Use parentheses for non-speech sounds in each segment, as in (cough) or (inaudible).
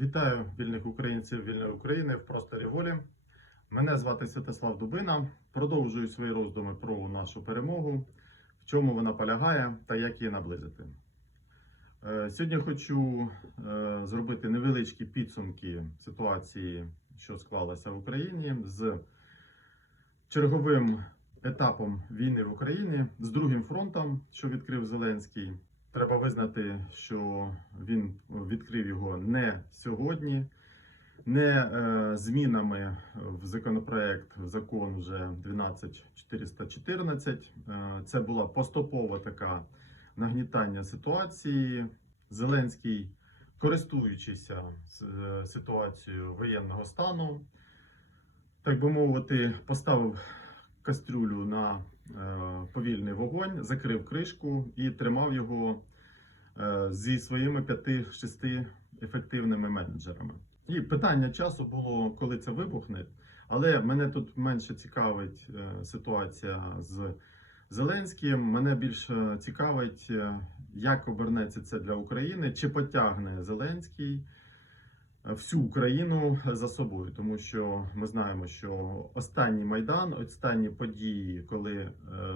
Вітаю вільних українців вільної України в просторі волі. Мене звати Святослав Дубина. Продовжую свої роздуми про нашу перемогу, в чому вона полягає та як її наблизити. Е, Сьогодні хочу е, зробити невеличкі підсумки ситуації, що склалася в Україні, з черговим етапом війни в Україні, з другим фронтом, що відкрив Зеленський. Треба визнати, що він відкрив його не сьогодні, не е, змінами в законопроект, в закон вже 12414. Е, це була поступова така нагнітання ситуації. Зеленський, користуючись е, ситуацією воєнного стану, так би мовити, поставив кастрюлю на повільний вогонь, закрив кришку і тримав його е, зі своїми 5-6 ефективними менеджерами. І питання часу було, коли це вибухне. Але мене тут менше цікавить е, ситуація з Зеленським. Мене більше цікавить, е, як обернеться це для України, чи потягне Зеленський всю Україну за собою, тому що ми знаємо, що останній майдан, останні події, коли е,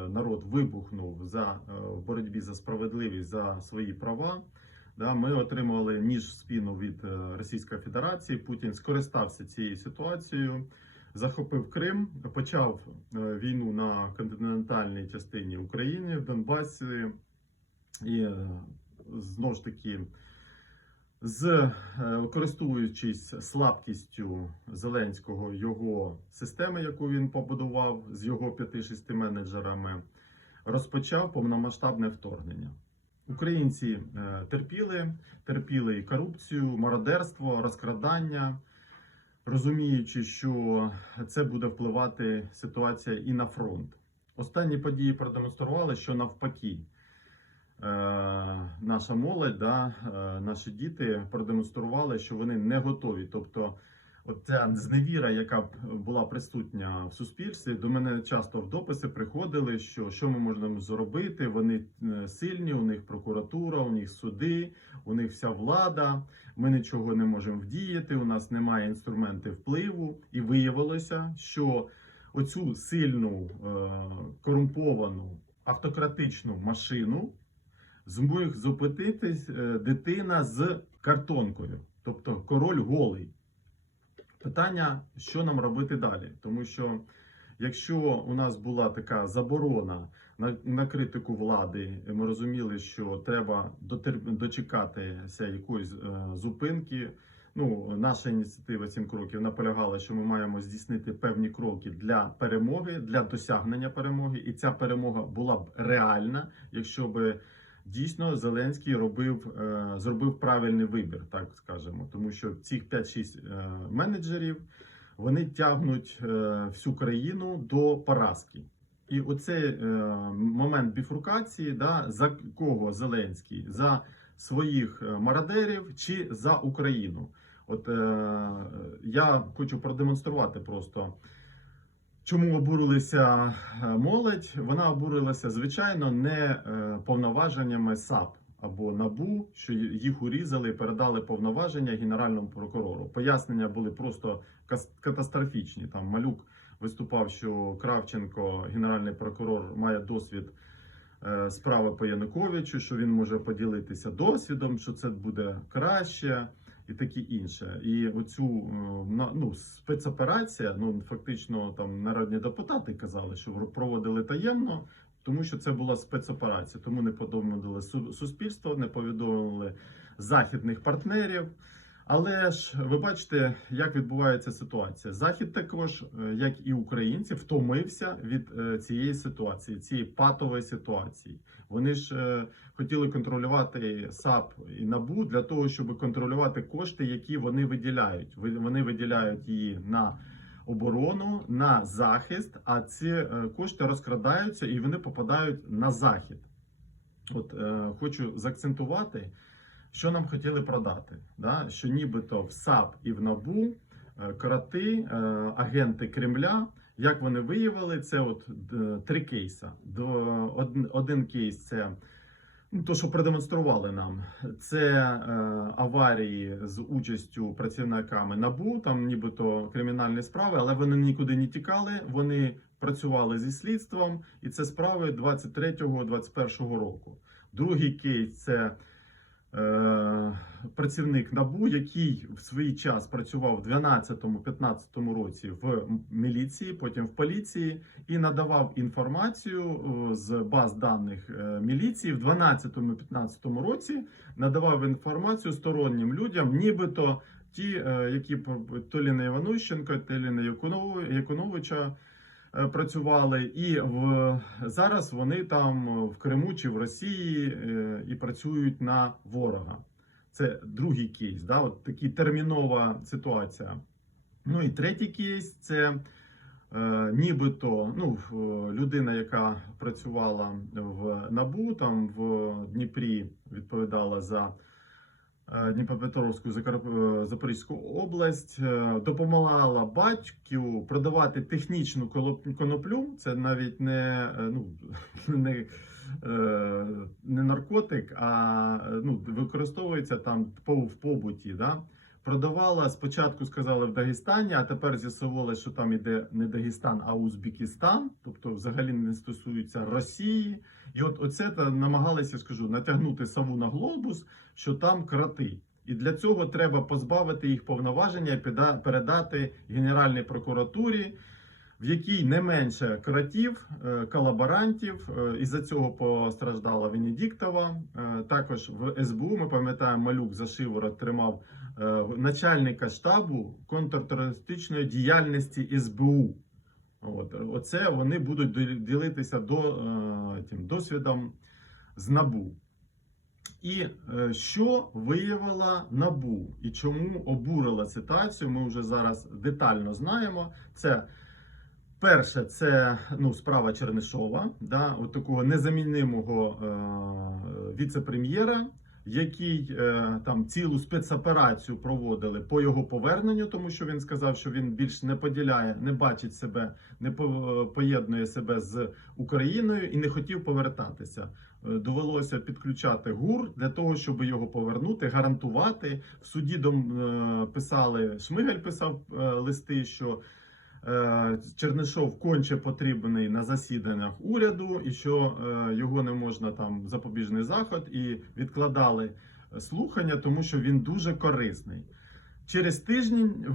народ вибухнув за е, боротьбі за справедливість за свої права. Ми отримали ніж в спину від е, Російської Федерації. Путін скористався цією ситуацією, захопив Крим, почав війну на континентальній частині України в Донбасі і знову ж таки з е, користуючись слабкістю Зеленського його системи, яку він побудував з його 5-6 менеджерами, розпочав повномасштабне вторгнення. Українці е, терпіли, терпіли і корупцію, мародерство, розкрадання, розуміючи, що це буде впливати ситуація і на фронт. Останні події продемонстрували, що навпаки. Е, наша молодь, да, е, наші діти продемонстрували, що вони не готові. Тобто, ця зневіра, яка була присутня в суспільстві, до мене часто в дописи приходили, що що ми можемо зробити. Вони е, сильні, у них прокуратура, у них суди, у них вся влада. Ми нічого не можемо вдіяти. У нас немає інструментів впливу, і виявилося, що оцю сильну корумповану автократичну машину зміг зупинитись е, дитина з картонкою, тобто король голий. Питання, що нам робити далі? Тому що якщо у нас була така заборона на, на критику влади, ми розуміли, що треба дотер, дочекатися якоїсь е, зупинки. Ну, наша ініціатива «7 кроків наполягала, що ми маємо здійснити певні кроки для перемоги, для досягнення перемоги, і ця перемога була б реальна, якщо би Дійсно, Зеленський робив, е, зробив правильний вибір, так скажемо, тому що цих 5-6 е, менеджерів вони тягнуть е, всю країну до поразки. І оцей момент біфуркації, да, за кого Зеленський? За своїх мародерів чи за Україну? От я хочу продемонструвати просто. Чому обурилися е, молодь? Вона обурилася, звичайно, не е, повноваженнями САП або НАБУ, що їх урізали і передали повноваження генеральному прокурору. Пояснення були просто катастрофічні. Там малюк виступав, що Кравченко, генеральний прокурор, має досвід е, справи по Януковичу, що він може поділитися досвідом, що це буде краще і таке інше. І оцю е, ну, спецоперація, ну фактично там народні депутати казали, що проводили таємно, тому що це була спецоперація. Тому не повідомили суспільство, не повідомили західних партнерів. Але ж ви бачите, як відбувається ситуація. Захід також, е, як і українці, втомився від е, цієї ситуації, цієї патової ситуації. Вони ж е, хотіли контролювати САП і НАБУ для того, щоб контролювати кошти, які вони виділяють. Вони виділяють її на оборону, на захист. А ці кошти розкрадаються і вони попадають на захід. От хочу заакцентувати. Що нам хотіли продати? Да? Що нібито в САП і в НАБУ е, кроти, е, агенти Кремля, як вони виявили, це от три кейси. Один кейс це Ну, то, що продемонстрували нам, це е, аварії з участю працівниками НАБУ, там нібито кримінальні справи, але вони нікуди не тікали. Вони працювали зі слідством, і це справи 23-21 року. Другий кейс це е, працівник НАБУ, який в свій час працював в 12-15 році в міліції, потім в поліції, і надавав інформацію е, з баз даних е, міліції в 12-15 році. Надавав інформацію стороннім людям, нібито ті, е, які то Ліна Іванущенко, то Ліна Якунов- Якуновича е, працювали, і в зараз вони там в Криму чи в Росії е, і працюють на ворога. Це другий кейс, да, от така термінова ситуація. Ну і третій кейс це е, нібито ну, людина, яка працювала в НАБУ, там в Дніпрі відповідала за е, Дніпропетровську Закар- е, Запорізьку область, е, допомагала батьків продавати технічну коноплю. Це навіть не, е, ну, (laughs) не, е, не наркотик, а е, ну, використовується там в побуті. Да? Продавала спочатку, сказали в Дагестані, а тепер з'ясували, що там іде не Дагестан, а Узбекистан, тобто взагалі не стосується Росії. І от оце та намагалися, скажу, натягнути сову на глобус, що там крати. І для цього треба позбавити їх повноваження і передати Генеральній прокуратурі, в якій не менше кратів, е, колаборантів. Е, Із-за цього постраждала Венедіктова. Е, Також в СБУ ми пам'ятаємо, малюк за шиворот тримав начальника штабу контртерористичної діяльності СБУ. От, оце вони будуть ділитися до, е, тим досвідом з НАБУ. І е, що виявила НАБУ і чому обурила ситуацію, ми вже зараз детально знаємо. Це перше, це ну, справа Чернишова, да, от такого незамінимого е, віце-прем'єра, який е, там цілу спецоперацію проводили по його поверненню, тому що він сказав, що він більш не поділяє, не бачить себе, не по- поєднує себе з Україною і не хотів повертатися. Е, Довелося підключати ГУР для того, щоб його повернути, гарантувати. В суді е, писали Шмигаль писав листи, що Чернишов конче потрібний на засіданнях уряду, і що е, його не можна там запобіжний заход, і відкладали слухання, тому що він дуже корисний. Через тиждень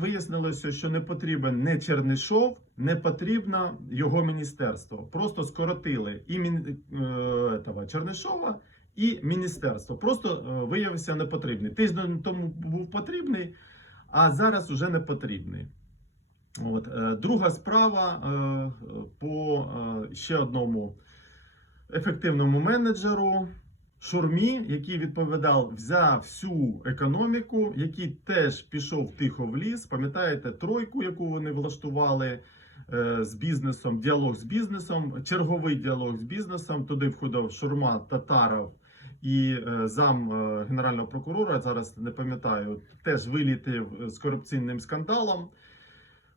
вияснилося, що не потрібен не Чернишов, не потрібно його міністерство. Просто скоротили і мін... е, этого, Чернишова, і міністерство. Просто е, виявився непотрібний. Тиждень тому був потрібний, а зараз уже не потрібний. От. е, Друга справа е, по е, ще одному ефективному менеджеру. Шурмі, який відповідав за всю економіку, який теж пішов тихо в ліс. Пам'ятаєте тройку, яку вони влаштували з бізнесом, діалог з бізнесом, черговий діалог з бізнесом. Туди входив Шурма Татаров і зам генерального прокурора. Зараз не пам'ятаю, теж вилітив з корупційним скандалом.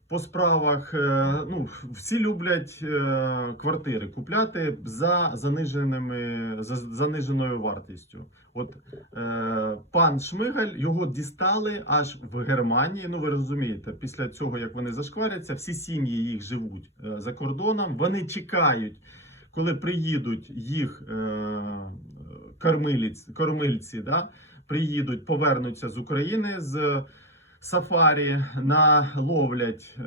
По справах, е, ну всі люблять е, квартири купляти за заниженими за заниженою вартістю. От е, пан Шмигаль його дістали аж в Германії. Ну ви розумієте, після цього як вони зашкваряться, всі сім'ї їх живуть е, за кордоном. Вони чекають, коли приїдуть їх е, кормиліць, кормильці, да, приїдуть, повернуться з України з сафарі, наловлять е,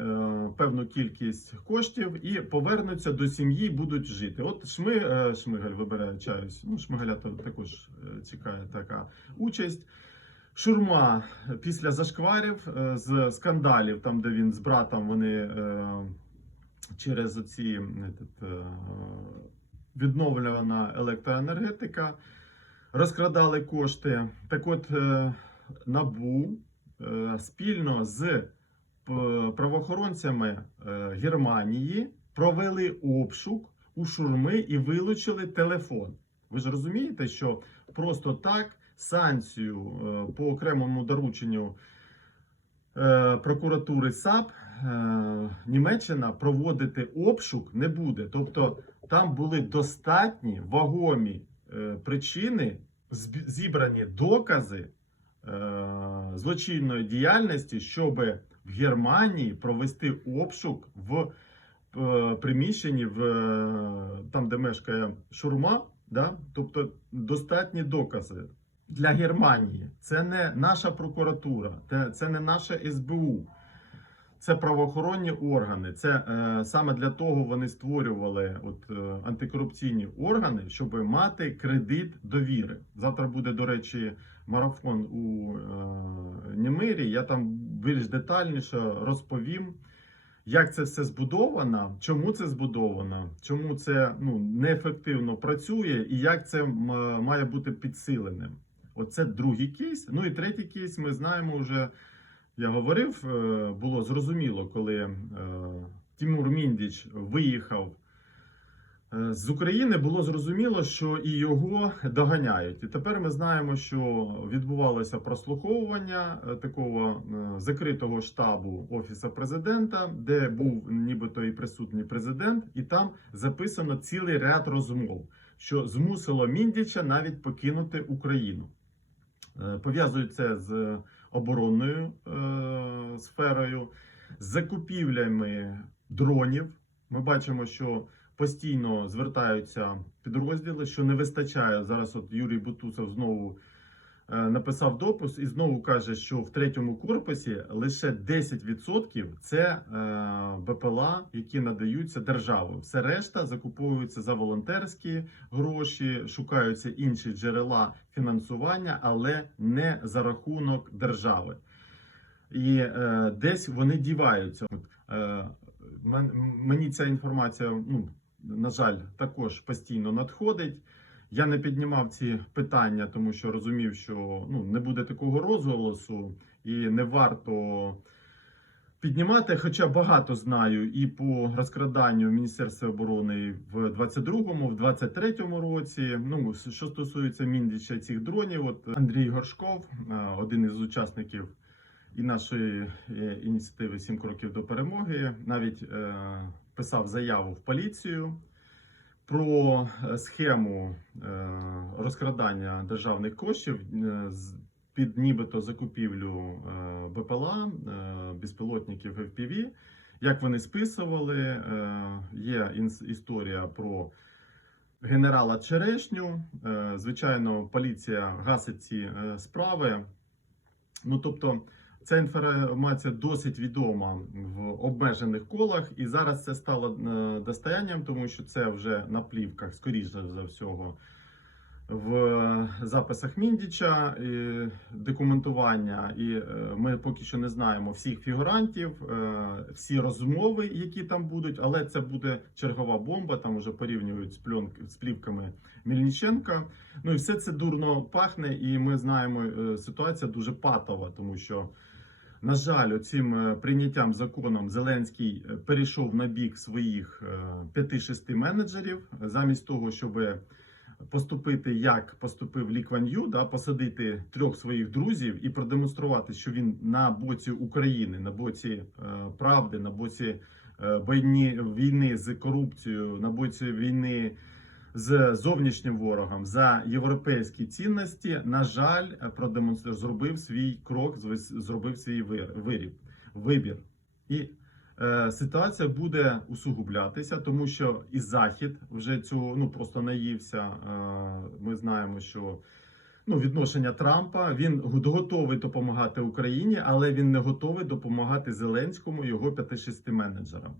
певну кількість коштів і повернуться до сім'ї, будуть жити. От Шми, е, Шмигаль вибачаюсь, ну Шмигаля також чекає така участь. Шурма після зашкварів е, з скандалів, там де він з братом вони е, через оці е, відновлювана електроенергетика розкрадали кошти. Так от е, НАБУ спільно з правоохоронцями е, Германії провели обшук у шурми і вилучили телефон. Ви ж розумієте, що просто так санкцію е, по окремому дорученню е, прокуратури САП е, Німеччина проводити обшук не буде. Тобто там були достатні вагомі е, причини, зібрані докази е, злочинної діяльності, щоб в Германії провести обшук в е, приміщенні, в, е, там, де мешкає шурма, да? тобто достатні докази. Для Германії це не наша прокуратура, це не наше СБУ, це правоохоронні органи. Це е, саме для того вони створювали от, е, антикорупційні органи, щоб мати кредит довіри. Завтра буде, до речі, марафон у е, Німирі. Я там більш детальніше розповім. Як це все збудовано, чому це збудовано, чому це ну, неефективно працює, і як це має бути підсиленим. Оце другий кейс. Ну і третій кейс, ми знаємо вже, я говорив, е, було зрозуміло, коли е, Тимур Міндіч виїхав з України, було зрозуміло, що і його доганяють. І тепер ми знаємо, що відбувалося прослуховування е, такого е, закритого штабу Офісу президента, де був нібито і присутній президент, і там записано цілий ряд розмов, що змусило Міндіча навіть покинути Україну. Е, Пов'язують це з оборонною е, сферою, з закупівлями дронів. Ми бачимо, що постійно звертаються підрозділи, що не вистачає. Зараз от Юрій Бутусов знову е, написав допис і знову каже, що в третьому корпусі лише 10% це е, БПЛА, які надаються державою. Все решта закуповуються за волонтерські гроші, шукаються інші джерела фінансування, але не за рахунок держави. І е, десь вони діваються. Е, мен- мені ця інформація, ну, на жаль, також постійно надходить. Я не піднімав ці питання, тому що розумів, що ну, не буде такого розголосу і не варто піднімати. Хоча багато знаю і по розкраданню Міністерства оборони в 22-му, в 23-му році. Ну, що стосується Міндіча цих дронів, от Андрій Горшков, е, один із учасників і нашої е, ініціативи Сім кроків до перемоги, навіть е, писав заяву в поліцію про е, схему е, розкрадання державних коштів е, під нібито закупівлю БПЛА, безпілотників FPV. Як вони списували, є історія про генерала Черешню. Звичайно, поліція гасить ці справи. Ну тобто, ця інформація досить відома в обмежених колах, і зараз це стало е, достоянням, тому що це вже на плівках, скоріше за всього, в записах Міндіча і документування. І е, ми поки що не знаємо всіх фігурантів, е, всі розмови, які там будуть, але це буде чергова бомба. Там вже порівнюють з пленк з плівками Мельниченка. Ну і все це дурно пахне, і ми знаємо, ситуація дуже патова, тому що. На жаль, цим прийняттям законом Зеленський е, перейшов на бік своїх е, 5-6 менеджерів, замість того, щоб поступити як поступив Лі Ю, да, посадити трьох своїх друзів і продемонструвати, що він на боці України, на боці е, правди, на боці е, війни з корупцією, на боці війни з зовнішнім ворогом за європейські цінності, на жаль, продемонстрував, зробив свій крок, зробив свій вир- виріб, вибір. І е, ситуація буде усугублятися, тому що і Захід вже цього ну просто наївся. Е, ми знаємо, що ну, відношення Трампа він готовий допомагати Україні, але він не готовий допомагати Зеленському і його 5-6 менеджерам.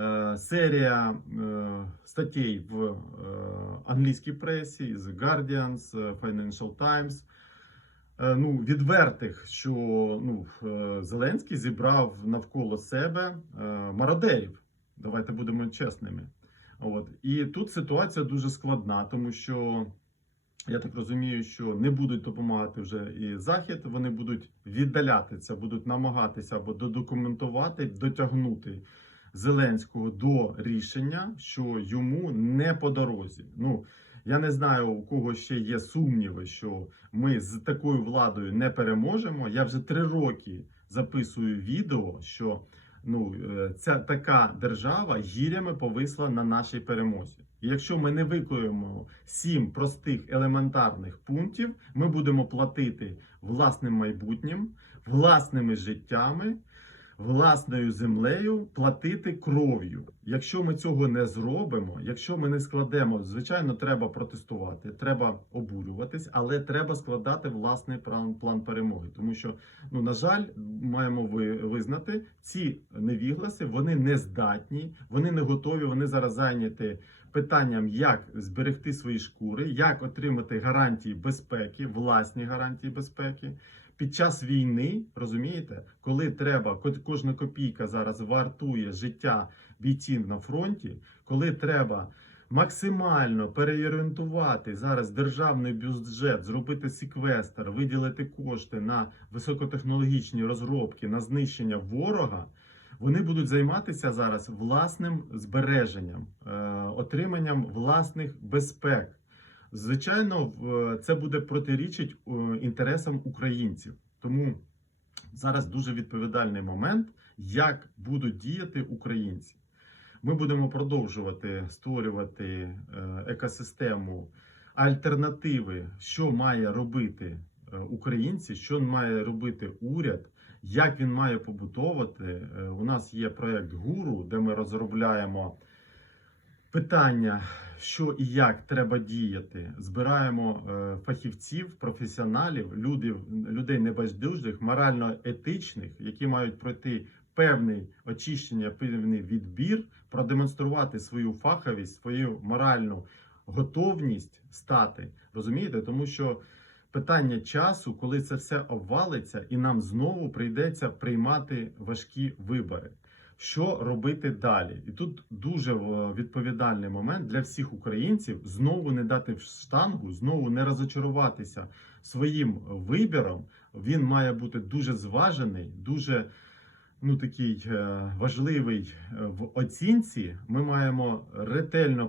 Е, серія е, статей в е, англійській пресі з Guardian, е, Financial Times. Ну, відвертих, що ну, Зеленський зібрав навколо себе мародерів. Давайте будемо чесними. От. І тут ситуація дуже складна, тому що я так розумію, що не будуть допомагати вже і Захід, вони будуть віддалятися, будуть намагатися або додокументувати, дотягнути Зеленського до рішення, що йому не по дорозі. Ну я не знаю, у кого ще є сумніви, що ми з такою владою не переможемо. Я вже три роки записую відео, що ну е, ця така держава гірями повисла на нашій перемозі. І якщо ми не виконуємо сім простих елементарних пунктів, ми будемо платити власним майбутнім, власними життями, власною землею, платити кров'ю. Якщо ми цього не зробимо, якщо ми не складемо, звичайно, треба протестувати, треба обурюватись, але треба складати власний план, план перемоги. Тому що, ну на жаль, маємо ви, визнати, ці невігласи вони не здатні, вони не готові. Вони зараз зайняті питанням, як зберегти свої шкури, як отримати гарантії безпеки, власні гарантії безпеки. Під час війни, розумієте, коли треба, ко- кожна копійка зараз вартує життя бійців на фронті, коли треба максимально переорієнтувати зараз державний бюджет, зробити секвестр, виділити кошти на високотехнологічні розробки, на знищення ворога, вони будуть займатися зараз власним збереженням, е, отриманням власних безпек. Звичайно, це буде протирічить е, інтересам українців. Тому зараз дуже відповідальний момент, як будуть діяти українці. Ми будемо продовжувати створювати е, екосистему альтернативи, що має робити е, українці, що має робити уряд, як він має побутовувати. У нас є проект Гуру, де ми розробляємо питання, що і як треба діяти. Збираємо е, фахівців, професіоналів, людей, людей небайдужих, морально-етичних, які мають пройти певний очищення, певний відбір, продемонструвати свою фаховість, свою моральну готовність стати. Розумієте? Тому що питання часу, коли це все обвалиться, і нам знову прийдеться приймати важкі вибори. Що робити далі? І тут дуже е, відповідальний момент для всіх українців знову не дати штангу, знову не розочаруватися своїм вибіром. Він має бути дуже зважений, дуже ну, такий е, важливий е, в оцінці. Ми маємо ретельно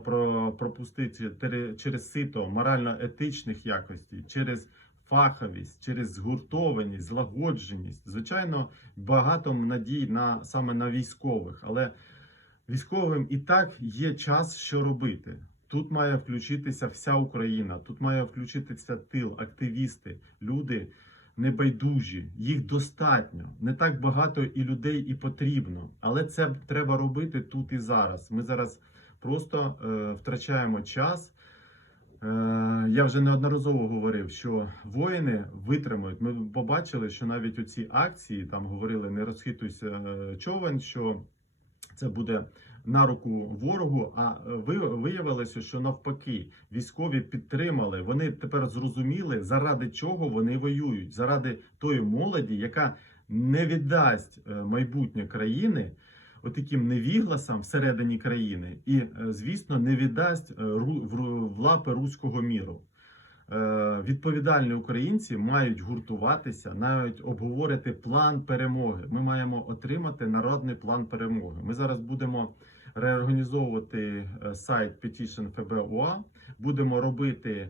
пропустити через сито морально-етичних якостей, через фаховість, через згуртованість, злагодженість. Звичайно, багато надій на саме на військових, але військовим і так є час, що робити. Тут має включитися вся Україна, тут має включитися тил, активісти, люди небайдужі. Їх достатньо. Не так багато і людей і потрібно. Але це треба робити тут і зараз. Ми зараз просто е, втрачаємо час. Е, Я вже неодноразово говорив, що воїни витримують. Ми побачили, що навіть у ці акції там говорили не розхитуйся е, човен, що це буде на руку ворогу. А е, ви- виявилося, що навпаки військові підтримали. Вони тепер зрозуміли, заради чого вони воюють, заради тої молоді, яка не віддасть майбутнє країни. Отаким невігласам всередині країни, і, е, звісно, не віддасть е, в лапи руського міру. Е, Відповідальні українці мають гуртуватися, мають обговорити план перемоги. Ми маємо отримати народний план перемоги. Ми зараз будемо реорганізовувати сайт Petition FBUA, будемо робити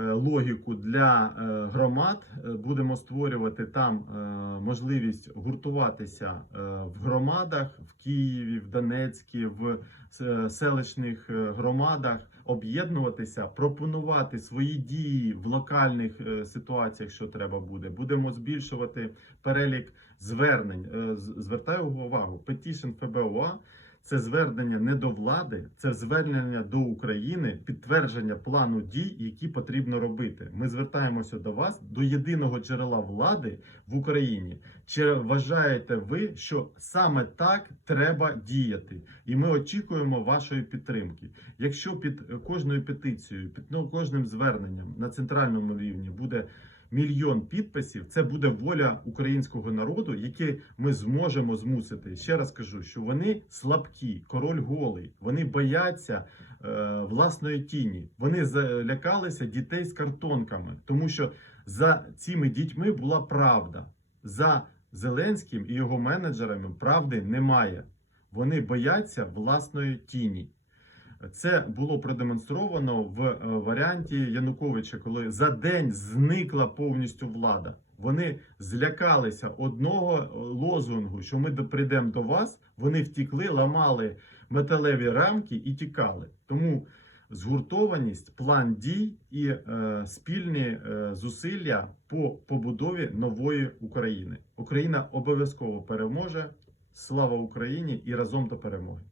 логіку для е, громад. Е, Будемо створювати там е, можливість гуртуватися е, в громадах в Києві, в Донецькій, в е, селищних е, громадах, об'єднуватися, пропонувати свої дії в локальних е, ситуаціях, що треба буде. Будемо збільшувати перелік звернень. Е, Звертаю увагу, Petition FBOA – це звернення не до влади, це звернення до України, підтвердження плану дій, які потрібно робити. Ми звертаємося до вас, до єдиного джерела влади в Україні. Чи вважаєте ви, що саме так треба діяти? І ми очікуємо вашої підтримки. Якщо під кожною петицією, під ну, кожним зверненням на центральному рівні буде мільйон підписів, це буде воля українського народу, яке ми зможемо змусити. Ще раз кажу, що вони слабкі, король голий, вони бояться е, власної тіні. Вони залякалися дітей з картонками, тому що за цими дітьми була правда. За Зеленським і його менеджерами правди немає. Вони бояться власної тіні. Це було продемонстровано в е, варіанті Януковича, коли за день зникла повністю влада. Вони злякалися одного е, лозунгу, що ми прийдемо до вас. Вони втікли, ламали металеві рамки і тікали. Тому згуртованість, план дій і е, спільні е, зусилля по побудові нової України. Україна обов'язково переможе. Слава Україні і разом до перемоги!